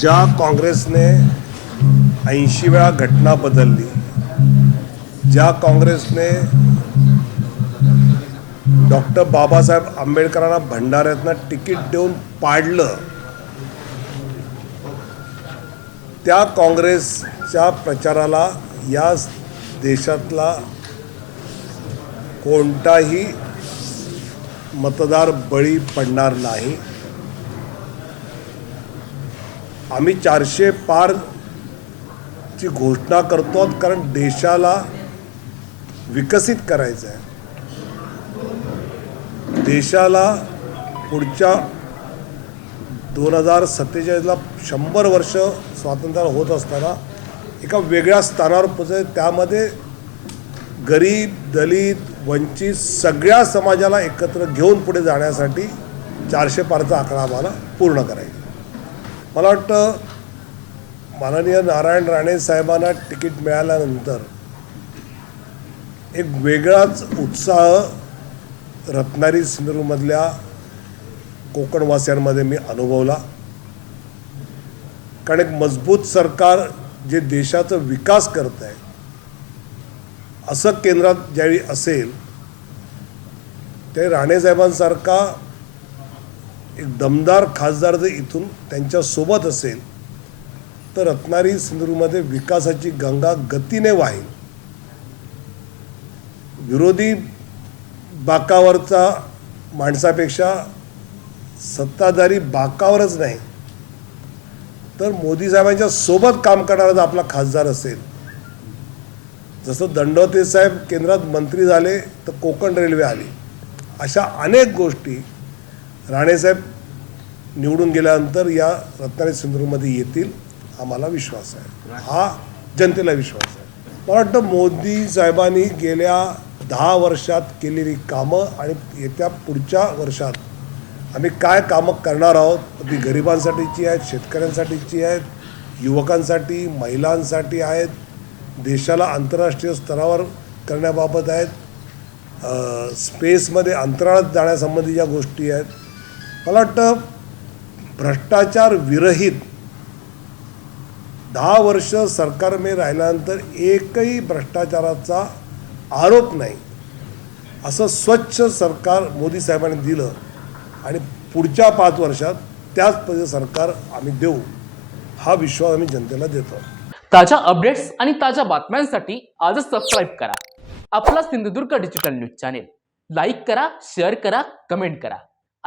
ज्या काँग्रेसने ऐंशी वेळा घटना बदलली ज्या काँग्रेसने डॉक्टर बाबासाहेब आंबेडकरांना भंडाऱ्यातनं तिकीट देऊन पाडलं त्या काँग्रेसच्या प्रचाराला या देशातला कोणताही मतदार बळी पडणार नाही. आम्ही चारशे पार ची घोषणा करतो कारण देशाला विकसित करायचं आहे देशाला पुढच्या दोन हजार सत्तेचाळीसला शंभर वर्ष स्वातंत्र्य होत असताना एका वेगळ्या स्थानावर पोचायचं त्यामध्ये गरीब दलित वंचित सगळ्या समाजाला एकत्र घेऊन पुढे जाण्यासाठी चारशे पारचा आकडा आम्हाला पूर्ण करायचा मला वाटतं माननीय नारायण राणे साहेबांना तिकीट मिळाल्यानंतर एक वेगळाच उत्साह रत्नारी सिंधुदुर्गमधल्या कोकणवासियांमध्ये मी अनुभवला. कारण एक मजबूत सरकार जे देशाचा विकास करत आहे असं केंद्रात ज्यावेळी असेल ते राणेसाहेबांसारखा एक दमदार खासदार जर इथून त्यांच्यासोबत असेल तर रत्नागिरी सिंधुदुर्गमध्ये विकासाची गंगा गतीने वाहील. विरोधी बाकावरचा माणसापेक्षा सत्ताधारी बाकावरच नाही. तर मोदी साहेबांच्या सोबत काम करणारा जर आपला खासदार असेल जसं दंडवते साहेब केंद्रात मंत्री झाले तर कोकण रेल्वे आली. अशा अनेक गोष्टी राणेसाहेब निवडून गेल्यानंतर या रत्नागिरी सिंधुदुर्गमध्ये येतील आम्हाला विश्वास आहे. हा जनतेला विश्वास आहे. मला वाटतं मोदी साहेबांनी गेल्या दहा वर्षात केलेली कामं आणि येत्या पुढच्या वर्षात आम्ही काय कामं करणार आहोत ती गरिबांसाठीची आहेत शेतकऱ्यांसाठीची आहेत युवकांसाठी महिलांसाठी आहेत देशाला आंतरराष्ट्रीय स्तरावर करण्याबाबत आहेत स्पेसमध्ये अंतराळात जाण्यासंबंधी ज्या गोष्टी आहेत मला वाटतं भ्रष्टाचार विरहित दहा वर्ष सरकारमध्ये राहिल्यानंतर एकही भ्रष्टाचाराचा आरोप नाही. असं स्वच्छ सरकार मोदी साहेबांनी दिलं आणि पुढच्या पाच वर्षात त्याच सरकार आम्ही देऊ हा विश्वास आम्ही जनतेला देतो. ताज्या अपडेट्स आणि ताज्या बातम्यांसाठी आजच सबस्क्राईब करा. आपला Sindhudurg digital news channel like करा शेअर करा कमेंट करा.